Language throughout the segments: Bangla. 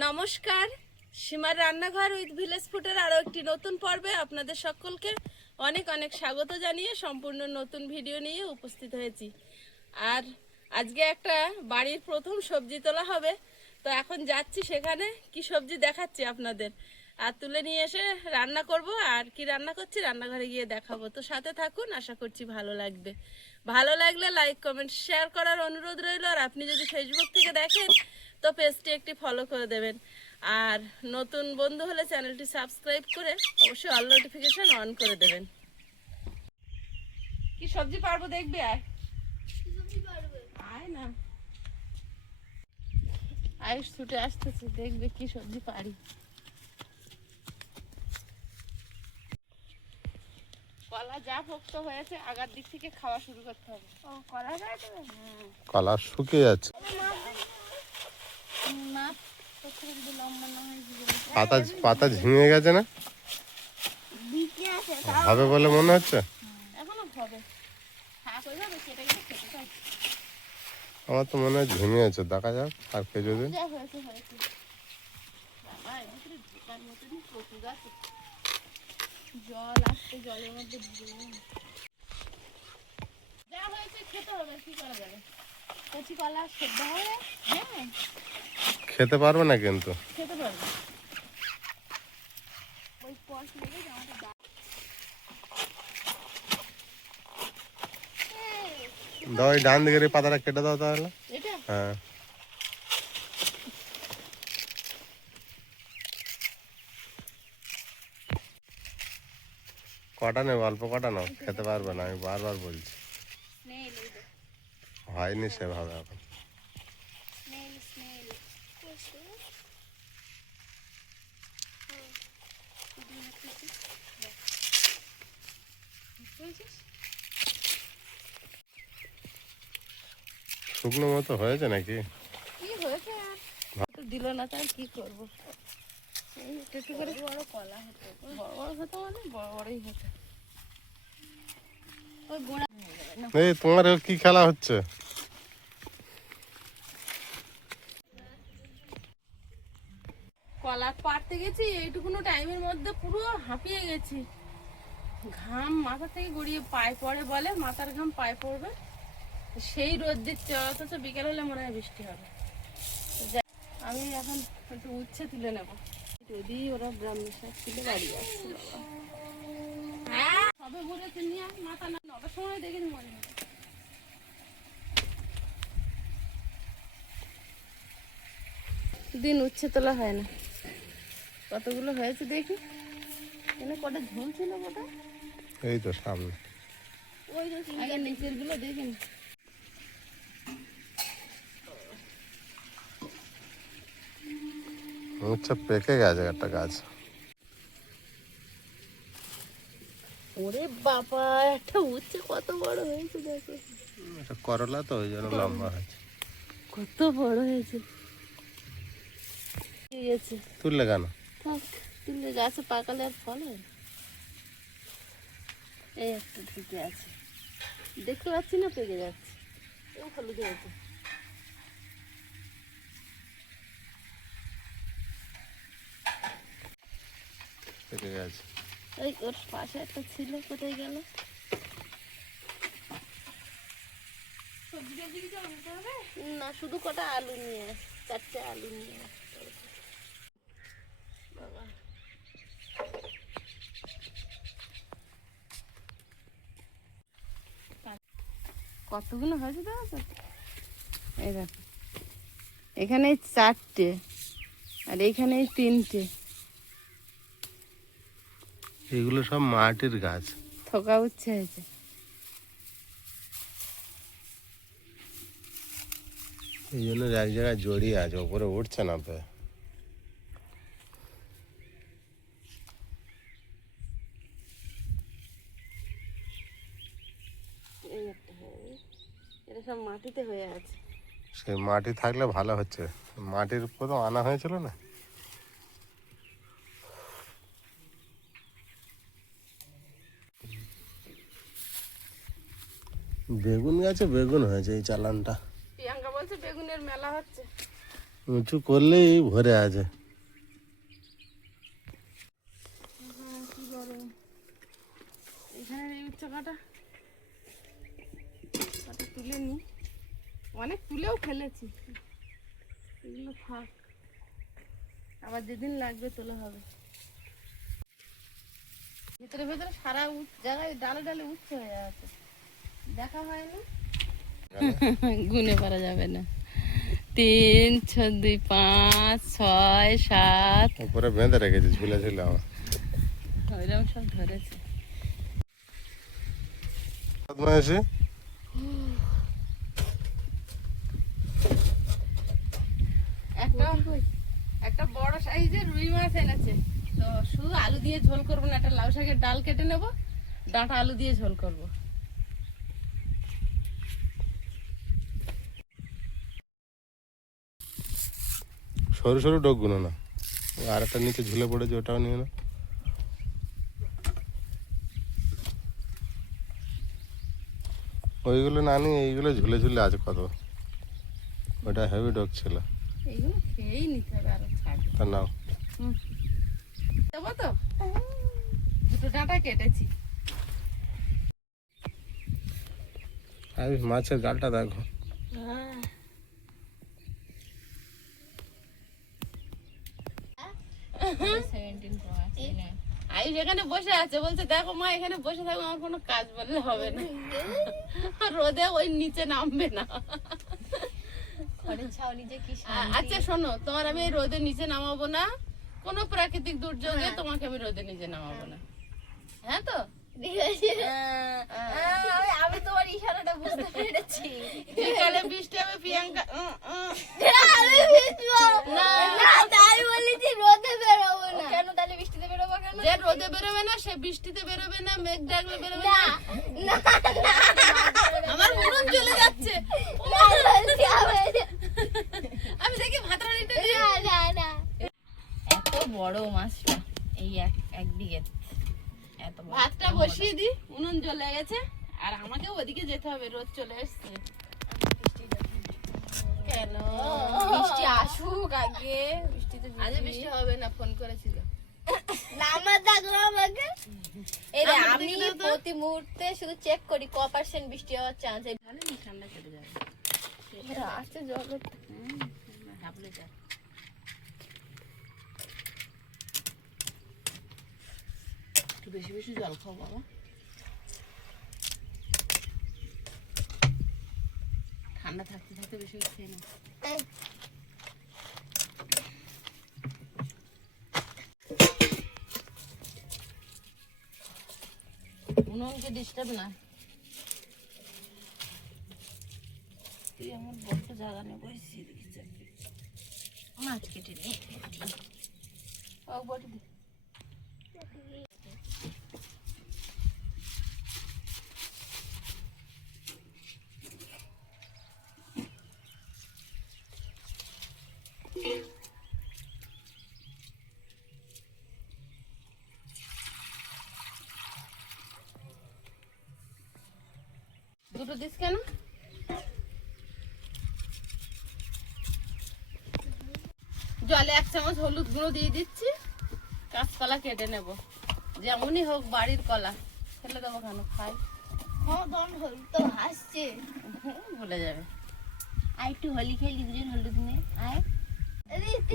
নমস্কার, সীমার রান্নাঘর উইথ ভিলেজ ফুডের আরও একটি নতুন পর্বে আপনাদের সকলকে অনেক অনেক স্বাগত জানিয়ে সম্পূর্ণ নতুন ভিডিও নিয়ে উপস্থিত হয়েছি। আর আজকে একটা বাড়ির প্রথম সবজি তোলা হবে, তো এখন যাচ্ছি সেখানে কি সবজি দেখাচ্ছি আপনাদের, আর তুলে নিয়ে এসে রান্না করব। আর কি রান্না করছি রান্নাঘরে গিয়ে দেখাবো, তো সাথে থাকুন, আশা করছি ভালো লাগবে। ভালো লাগলে লাইক কমেন্ট শেয়ার করার অনুরোধ রইল। আর আপনি যদি ফেসবুক থেকে দেখেন তো পেজটি একটি ফলো করে দেবেন, আর নতুন বন্ধু হলে চ্যানেলটি সাবস্ক্রাইব করে অবশ্যই অল নোটিফিকেশন অন করে দেবেন। কি সবজি পারবো দেখবি? আয় না, আয়ুষ ছুটে আসতেছে, দেখবে কি সবজি পারি। কলা যা ভক্ত হয়েছে আগার দিক থেকে খাওয়া শুরু করতে হবে। ও কলা গাছ, কলা শুকিয়ে যাচ্ছে, না লম্বা না হয় পাতা পাতা ঝিমিয়ে গেছে না, হবে বলে মনে হচ্ছে। এখনো হবে, শাক হয়ে যাবে, সেটা কিন্তু খেতে চাই। আমার তো মনে হয় ঝিমিয়েছে, দেখা যাক আর কিছুদিন। যা হয়েছে হয়েছে, বাবা এর ভিতরে ঢোকার মতনই কচু গাছ, জল আসছে, জলের মধ্যে যা হয়েছে খেতে হবে, কি করা যাবে। কচি কলা সেদ্ধ হবে, হ্যাঁ খেতে পারবে না কিন্তু। খেতে পারবে। ওই পশ লেগে জামাটা দাও, এই ডান দিকের এই পাতাটা কেটে দাও তাহলে। এটা হ্যাঁ, কটা নেই, অল্প কটা নাও, খেতে পারবে না, আমি বারবার বলছি। স্নেল, হয়নি সেভাবে এখন। স্নেল স্নেল শুকনো মতো হয়েছে নাকি? কি হয়েছে আর তো দিল না, তার কি করবো। এই একটু করে বড় কলা হতো, বড় বড় হতো মানে বড় বড়ই হতো। ওই গোড়া এই তোমার কি খেলা হচ্ছে? কলা পাড়তে গেছি, এইটুকুনো টাইমের মধ্যে পুরো হাঁপিয়ে গেছি। ঘাম মাথা থেকে গড়িয়ে পায়ে পড়ে, বলে মাথার ঘাম পায়ে পড়বে, সেই রোদ দিচ্ছে, অথচ বিকেল হলে মনে হয় বৃষ্টি হবে। আমি এখন একটু উচ্ছে তুলে নেব, যদি ওরা ব্রাহ্মণ শাক তুলে বাড়ি আসছে। বাবা সবে ঘুরেছে, নিয়ে মাথা না 9টার সময় দেখেছি মনে হয়। দিন উচ্ছে তোলা হয় না, কতগুলো হয়েছে দেখি। এখানে কটা ঝোল ছিল কটা, এই তো সামনে। ওই আগে নিচের গুলো দেখিনি। আচ্ছা, পেকে গেছে একটা গাছ। ওরে বাবা, একটা উচ্ছে কত বড় হয়েছে দেখো। এটা করলা তো, ওই জন্য লম্বা হয়েছে। কত বড় হয়েছে, ঠিক আছে তুললে কেন? থাক, তুলে গাছে পাকালে আর ফল হয়। এই একটা ঢুকে আছে, দেখতে পাচ্ছি না, পেকে যাচ্ছে। ও হলুদ হয়েছে, পেকে গেছে। ওই ওর পাশে একটা ছিল, কোথায় গেল? না, শুধু কটা আলু নিয়ে আস, 4টে আলু নিয়ে আস। বাবা কতগুলো হয়েছে দেখো, এই দেখো, এখানে 4টে আর এখানে 3টে। এগুলো সব মাটির গাছ। থোকা উচ্ছে হয়েছে। এই জন্য এক জায়গায় জড়িয়ে আছে, ওপরে উঠছে না। এই একটা হয়ে, এটা সব মাটিতে হয়ে আছে। সেই মাটি থাকলে ভালো হচ্ছে, মাটির উপর তো আনা হয়েছিল না। বেগুন গাছে বেগুন হয়েছে, এই চালানটা। প্রিয়াঙ্কা বলছে বেগুনের মেলা হচ্ছে। উঁচু করলেই ভরে আছে। কি করো এখানে এই উচ্চকাটা তুলে নি, অনেক তুলেও ফেলেছি, এগুলো থাক, আবার যেদিন লাগবে তোলা হবে। ভেতরে ভেতরে সারা জায়গায় ডালে ডালে উঠছে হয়ে আছে, দেখা হয় না, গুনে পারা যাবে না। 3, 6, 2, 5, 6, 7 উপরে বেঁধে রেখেছি, ঝুলে ঝুলে আমার ওইরকম সব ধরেছে। বদমাইশি। একটা একটা বড় সাইজের রুই মাছ এনেছে, তো শুধু আলু দিয়ে ঝোল করবো না, একটা লাউ শাকের ডাল কেটে নেব, ডাঁটা আলু দিয়ে ঝোল করব। সরু সরু ডোকগুলো না, আর একটা নিচে ঝুলে পড়েছে, ওটাও নিয়ে না। ওইগুলো না নিয়ে এইগুলো ঝুলে ঝুলে আছে কত, ওটা হেভি ডোক ছিল। এইগুলো খেয়েই নিতে হবে, আরো ছাড়বে। তা নাও। দেবো তো, দুটো ডাঁটা কেটেছি। আর মাছের গালটা দেখো। আয়ুষ এখানে বসে আছে, বলছে দেখো মা এখানে বসে থাকো, আমার কোনো কাজ বললে হবে না, রোদে ওই নিচে নামবে না। আচ্ছা শোনো, তোমার আমি এই রোদে নিচে নামাবো না, কোনো প্রাকৃতিক দুর্যোগে তোমাকে আমি রোদে নিচে নামাবো না, হ্যাঁ তো? আমি তোমার ইশারাটা বুঝতে পেরেছি। বিকালে বৃষ্টি হবে, প্রিয়াঙ্কা আমি ভিজবো না, তাই বলেছি রোদে বেরোবো না। কেন তাহলে বৃষ্টিতে বেরোবো কেন? যে রোদে বেরোবে না সে বৃষ্টিতে বেরোবে না, মেঘ ডাকলে বেরোবে না। না আমার মন চলে যাচ্ছে, না আমি দেখি ভাতরানিটা না। এত বড় মাছটা, এই এক বিঘে এত বড়। ভাতটা বসিয়ে দি, উনুন জ্বলে গেছে, আর আমাকে ওদিকে যেতে হবে, রোদ চলে এসছে। কেন বৃষ্টি আসুক আগে, বৃষ্টিতে আজ বৃষ্টি হবে না, ফোন করেছিল। নামা থাকলো আমাকে। এই রে, আমার আমি দিকে দাও তো। প্রতি মুহূর্তে শুধু চেক করি ক% বৃষ্টি হওয়ার চান্স। তাহলে না ঠান্ডা চলে যাবে, আসছে জগৎ। হাবলে যা। একটু বেশি বেশি জল খাও বাবা, ঠান্ডা থাকতে থাকতে বেশি বেশি খেয়ে নাও। উনুনকে ডিস্টার্ব না, তুই আমার বড্ড জায়গা নেই, বসিয়ে দিচ্ছি মাছ কেটে নিয়ে বটি দে। দুটো দিস কেন? জলে 1 চামচ হলুদ গুঁড়ো দিয়ে দিচ্ছি, কাঁচকলা কেটে নেব, যেমনই হোক বাড়ির কলা, ফেলে দেবো কেন, খাই, তো হাসছে। ভুলে যাবে। আর একটু হোলি খেলি, দুজন হলুদ নিয়ে আয়।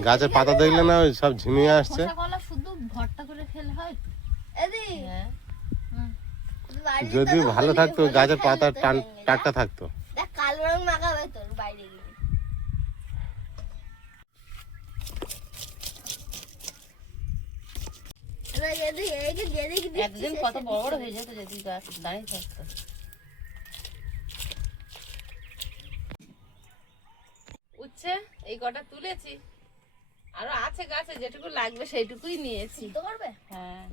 গাছের পাতা দেখলে না ওই সব ঝিমিয়ে আসছে। খোসা কলা শুধু ভর্তা করে খেলে হয় তো? হ্যাঁ, যদি ভালো থাকতো গাছের পাতা টাটকা থাকতো। দেখ কালো রং মাখাবে তোর বাইরে গিয়ে। একদিন কত বড় বড় হয়ে যেত যদি গাছ দাঁড়িয়ে থাকতো। উচ্ছে এই কটা তুলেছি, আরো আছে গাছে, যেটুকু লাগবে সেইটুকুই নিয়েছি। তো করবে? হ্যাঁ,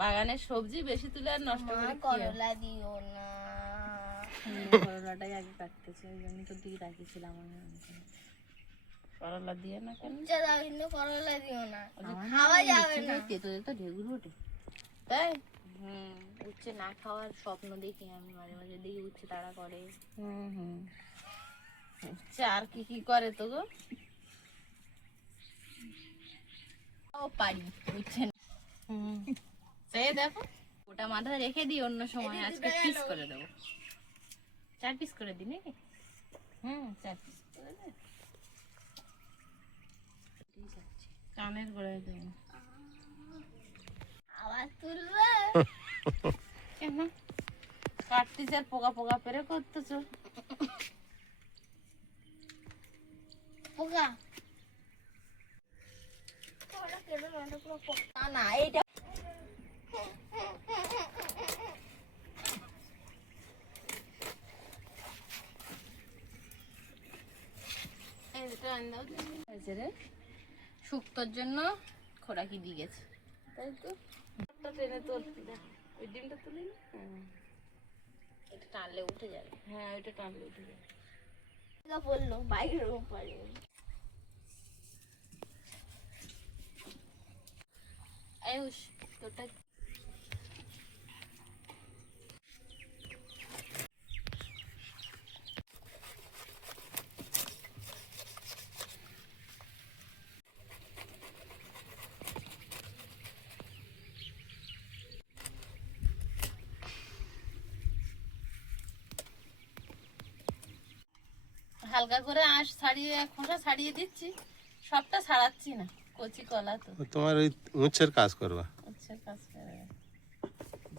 বাগানের সবজি বেশি তুলে আর নষ্ট করে কি হবে? করলা দিও না। করলাটাই আগে কাটতেছি, ওই জন্য তো দিয়ে রাখিছিলাম আমি। করলা দিয়ে না কেন? উচ্চা দাও কিন্তু করলা দিও না, খাওয়া যাবে না। তেতো তেতো ঢেকুর ওঠে, তাই? উচ্ছে না খাওয়ার স্বপ্ন দেখি আমি, মাঝে মাঝে দেখি উচ্ছে তাড়া করে। উচ্ছে আর কি কি করে তো গো? ও পারি বুঝছেন। সে দেখো ওটা মাথায় রেখে দিই, অন্য সময় আজকে পিস করে দেবো। 4 পিস করে দিই নাকি? 4 পিস করে দে। কানের গোড়ায় দেবো। আবার তুলবে কেন কাটতেছ আর পোকা পোকা পেরে করতেছ? পোকা না না এইটা হয়েছে রে, শুক্তোর জন্য খোরাকি দিয়ে গেছে। তাই তো টেনে তোর ওই ডিমটা তুলি না। এটা টানলে উঠে যাবে। হ্যাঁ ওইটা টানলে উঠে যাবে। বললো বাইরের উপরে আয়ুষ তোরটা হালকা করে আঁশ ছাড়িয়ে খোসা ছাড়িয়ে দিচ্ছি, সবটা ছাড়াচ্ছি না, কচি কলা তো। তোমার ওই উচ্ছের কাজ করবা। আচ্ছা কাজ করে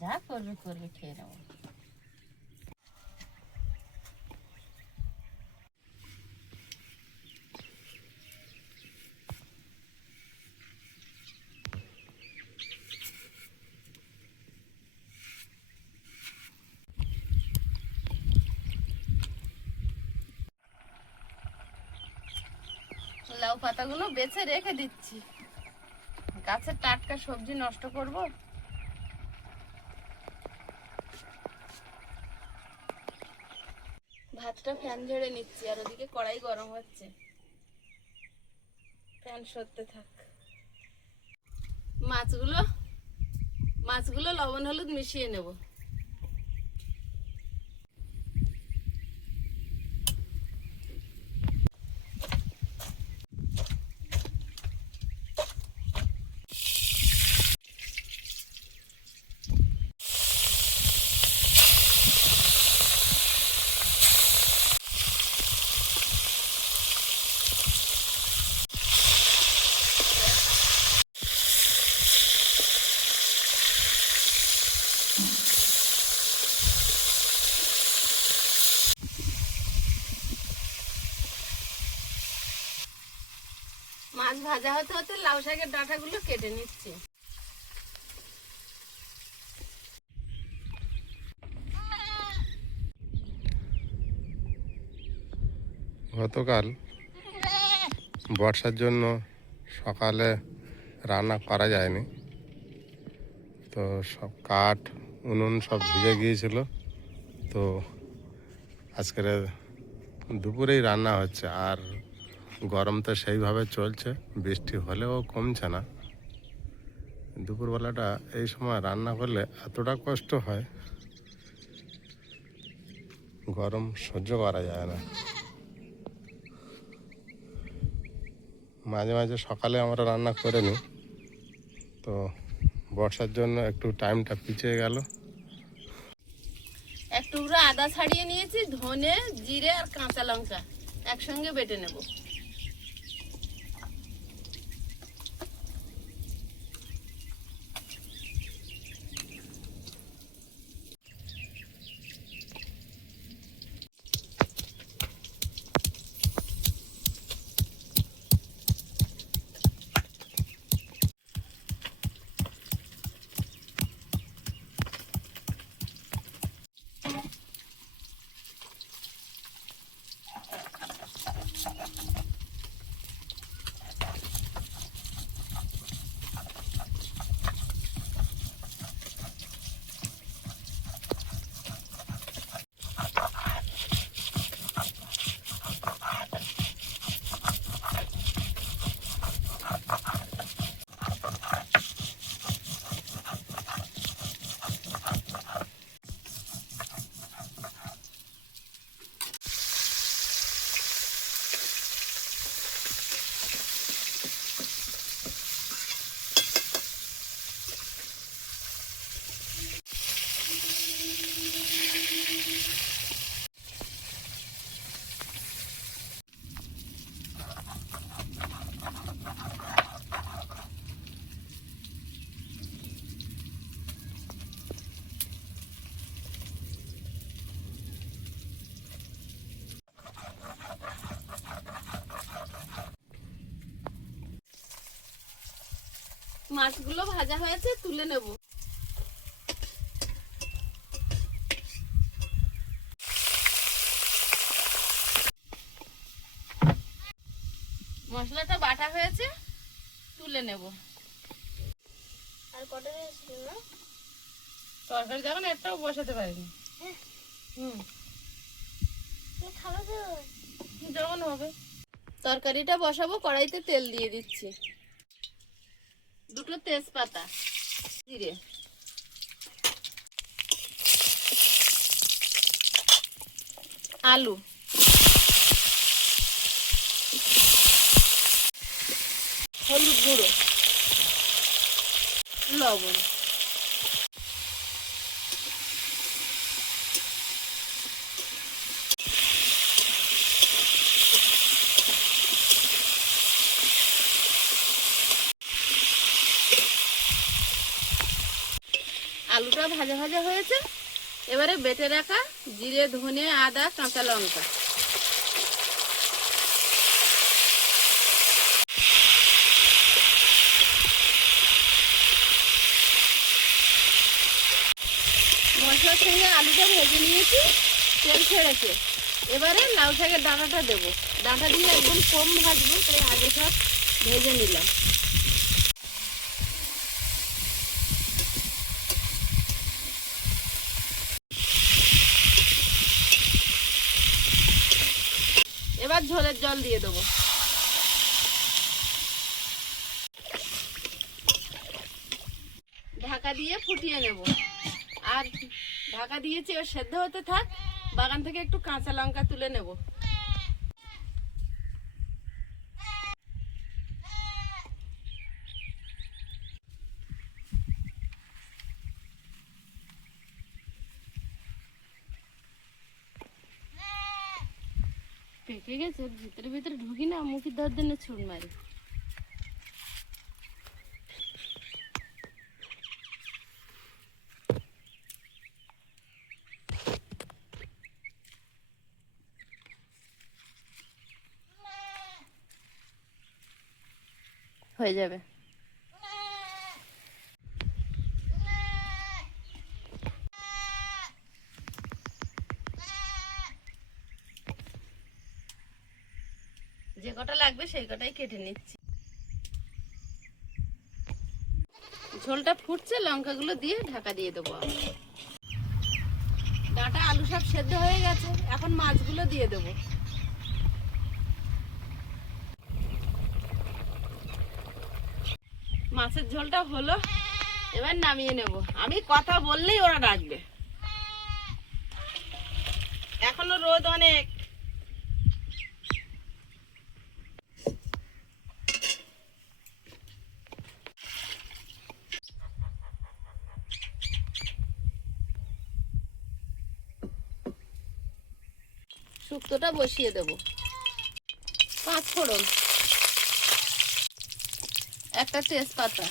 যা করবে করবে, খেয়ে নেবো। লাউ পাতাগুলো বেছে রেখে দিচ্ছি, গাছের টাটকা সবজি নষ্ট করব। ভাতটা ফ্যান ঝেড়ে নিচ্ছি আর ওদিকে কড়াই গরম হচ্ছে, ফ্যান সরতে থাক। মাছগুলো লবণ হলুদ মিশিয়ে নেব। মাছ ভাজা হতে হতে লাউ শাকের ডাঁটাগুলো কেটে নিচ্ছি। গতকাল বর্ষার জন্য সকালে রান্না করা যায়নি, তো সব কাঠ উনুন সব ভিজে গিয়েছিল। তো আজকের দুপুরেই রান্না হচ্ছে, আর গরম তো সেইভাবে চলছে, বৃষ্টি হলেও কমছে না। দুপুরবেলাটা এই সময় রান্না করলে এতটা কষ্ট হয়, গরম সহ্য করা যায় না। মাঝে মাঝে সকালে আমরা রান্না করে নিই, তো বর্ষার জন্য একটু টাইমটা পিছিয়ে গেল। এক টুকরো আদা ছাড়িয়ে নিয়েছি, ধনে জিরে আর কাঁচা লঙ্কা একসঙ্গে বেটে নেব। মাছগুলো ভাজা হয়েছে, তুলে নেব। মশলাটা বাটা হয়েছে, তুলে নেব। আর কটা ছিল না? তরকারি যখন একটাও বসাতে পারিনি। হুম, তুমি খাবে তো? যখন হবে। তরকারিটা বসাবো, কড়াইতে তেল দিয়ে দিচ্ছি, দুটো তেজপাতা, জিরে, আলু, হলুদ গুঁড়ো, লবণ। আলুটা ভাজা ভাজা হয়েছে, এবারে বেটে রাখা জিরে, ধনে, আদা, কাঁচা লঙ্কা, মশলার সঙ্গে আলুটা ভেজে নিয়েছি, তেল ছেড়েছে। এবারে লাউ শাকের ডাঁটাটা দেবো। ডাঁটা দিয়ে একদম কম ভাজবো, তাই আগে সব ভেজে নিলাম। এবার ঝোলের জল দিয়ে দেবো। ঢাকা দিয়ে ফুটিয়ে নেব। আর ঢাকা দিয়েছি, ও সেদ্ধ হতে থাক। বাগান থেকে একটু কাঁচা লঙ্কা তুলে নেব। পেকে গেছে, ভিতরে ভিতরে ঢুকি না, মুখের ধর জন্য ছুট মারি। হয়ে যাবে। যে কটা লাগবে সেই কটাই কেটে নিচ্ছি। ঝোলটা ফুটছে, লঙ্কাগুলো দিয়ে ঢাকা দিয়ে দেবো। ডাঁটা আলু সব সেদ্ধ হয়ে গেছে, এখন মাছগুলো দিয়ে দেবো। মাছের ঝোলটা হলো, এবার নামিয়ে নেব। আমি কথা বললেই ওরা ডাকবে। এখনো রোদ অনেক। শুক্তোটা বসিয়ে দেব। 5 ফোড়ন, একটা তেজপাতা,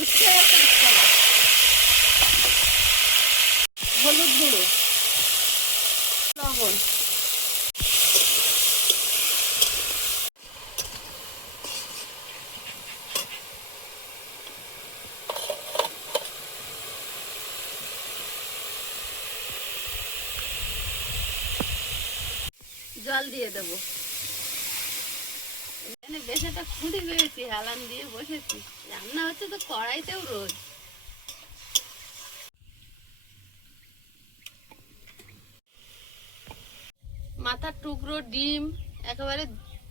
উচ্ছে আর কাঁচকলা, হলুদ গুঁড়ো, লবণ, জল দিয়ে দেবো। এখানে বেশ একটা খুঁটি পেয়েছি, হালান দিয়ে বসেছি। রান্না হচ্ছে তো কড়াইতেও রোদ। মাথার টুকরো, ডিম, একেবারে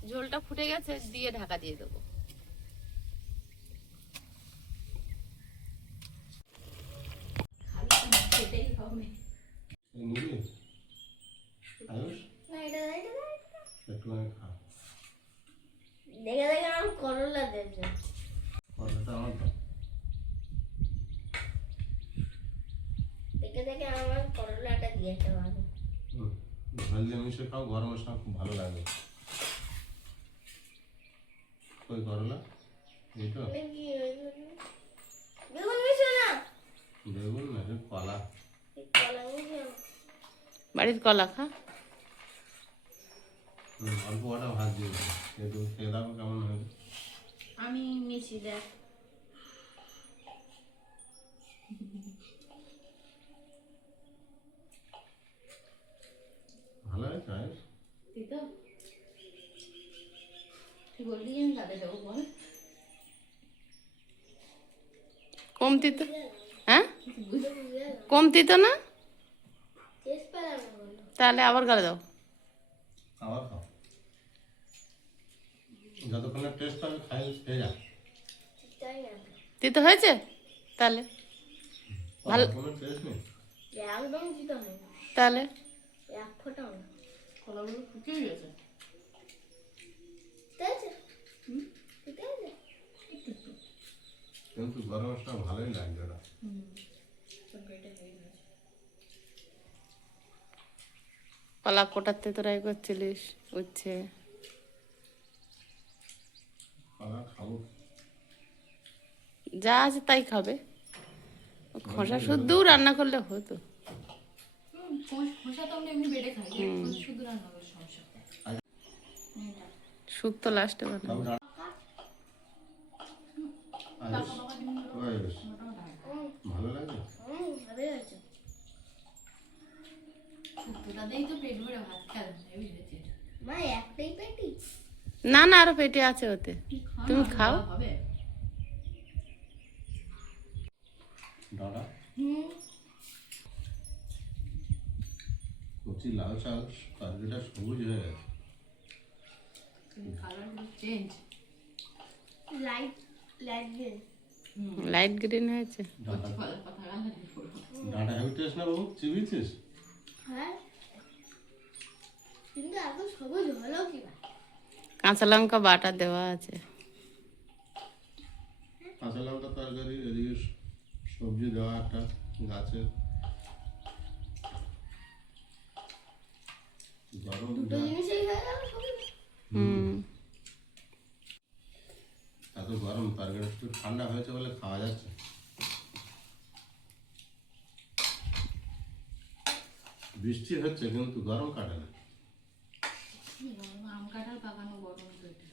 ঝোলটা ফুটে গেছে, দিয়ে ঢাকা দিয়ে দেবো। না, এটা দেখে দেখে আমার করলা দিয়েছে। দেখে দেখে আমার করলাটা দিয়েছে ভালো। ঝাল দিয়ে মিশে খাও, গরমের সময় খুব ভালো লাগে। কই করলা? এই তো কি বেগুন মিশো না, বেগুন না, কলা। কলা মিশো। বাড়ির কলা খা। অল্প কটা ভাত দিয়েছি, একটু খেয়ে দেখো কেমন হয়েছে। আমি নিয়েছি দেখ। ভালো হয়েছে আয়ুষ? তুই তো তুই বললি যে আমি কাজে যাবো বল। কমতি তো, হ্যাঁ কমতি তো না, টেস্ট পেলাম না বলো। তাহলে আবার গালে দাও। আবার খাও, যতক্ষণে টেস্ট পাবে খেয়ে যা। তাই না, তিতো হয়েছে তাহলে? ভালো। কোনো টেস্ট নেই। একদম দিতে হয় না, তাহলে এক ফোঁটাও না। কলাগুলো ফুটিয়ে গেছে। ঠিক আছে, ঠিক আছে। কিন্তু গরমের সময় ভালোই লাগবে না। কলা কোটাতে তোরাই করছিলিস, উচ্ছে কলা খাবো। যা আছে তাই খাবে, খোসা শুদ্ধ রান্না করলে হতো। খোসা তো আমরা এমনি বেড়ে খাই, শুধু রান্না করে সমস্যা। শুদ্ধ তো লাস্টে বানাবো। খাবো না। আয়ুষ, ও আয়ুষ, ভালো লাগে? ভালোই হয়েছে। তাদেরই তো পেট ভরে ভাত খাবে, বুঝেছি। মা একটাই পেটি? না না, আরো পেটে আছে ওতে, তুমি খাও। হবে দাদা কচি লাল শাক তরকারিটা সবুজ হয়ে গেছে। কালারগুলো change. Light light green. Light green হয়েছে। ডাঁটা কথা গালালি করবো। ডাঁটা হেভি টেস্ট না বাবু, চিবিয়েছিস? হ্যাঁ, কিন্তু এখন সবুজ হলো কি বা? কাঁচা লঙ্কা বাটা দেওয়া আছে। কাঁচা লঙ্কা তরকারি, এদিকে সবজি দেওয়া একটা গাছের। গরম দুটো জিনিসই হয়ে গেল সবুজ। হুম, এত গরম, তরকারি একটু ঠান্ডা হয়েছে বলে খাওয়া যাচ্ছে। বৃষ্টি হচ্ছে কিন্তু গরম কাটে না। আম কাঁঠাল পাকানো গরম তো এটা।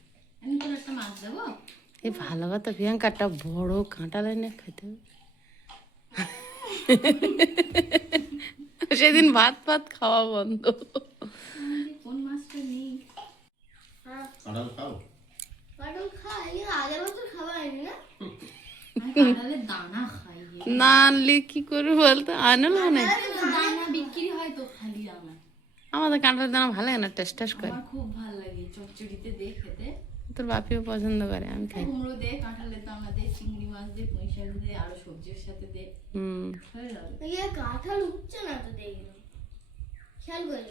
আমি তোর একটা মাছ দেবো। এই ভালো কথা, প্রিয়াঙ্কাটা বড় কাঁঠাল এনে খেতে হবে। সেদিন ভাত ভাত খাওয়া বন্ধ। কোন মাছটা নেই? হ্যাঁ, কাঁঠাল খাও? কাটল খাই, কিন্তু আগের বছর খাওয়া হয়নি না। আমি কাঁঠালের দানা খাই। না আনলে কি করবো বলতো, আনলো না। দানা বিক্রি হয় তো খালি আমার। আমাদের কাঁঠালের দানা ভালো লাগে না, টেস্ট টেস্ট করে। আমার খুব ভালো লাগে চচ্চড়িতে দিয়ে খেতে। তোর বাপিও পছন্দ করে, আমি খাই। কুমড়ো দে, কাঁঠালের দানা দে, চিংড়ি মাছ দে, পুঁই শাক দে, আরো সবজির সাথে দে। হুম, হয়ে যাবে। ইয়ে কাঁঠাল উঠছে না তো দেখলাম, খেয়াল করি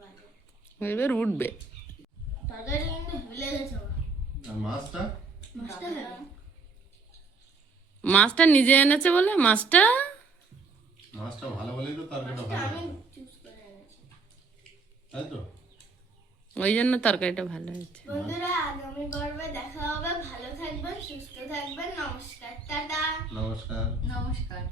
বাজে এবার উঠবে। তরকারি কিন্তু হেলে গেছে আমার। আর মাছটা? মাছটা হেলে মাছটা নিজে এনেছে বলে মাছটা মাছটা ভালো বলেই তো তরকারিটা ভালো আমি হয়েছে। চুজ করে এনেছি। তাই তো? ওই জন্য তরকারিটা ভালো হয়েছে। বন্ধুরা, আগামী পর্বে দেখা হবে। ভালো থাকবেন, সুস্থ থাকবেন। নমস্কার, টাটা। নমস্কার। নমস্কার।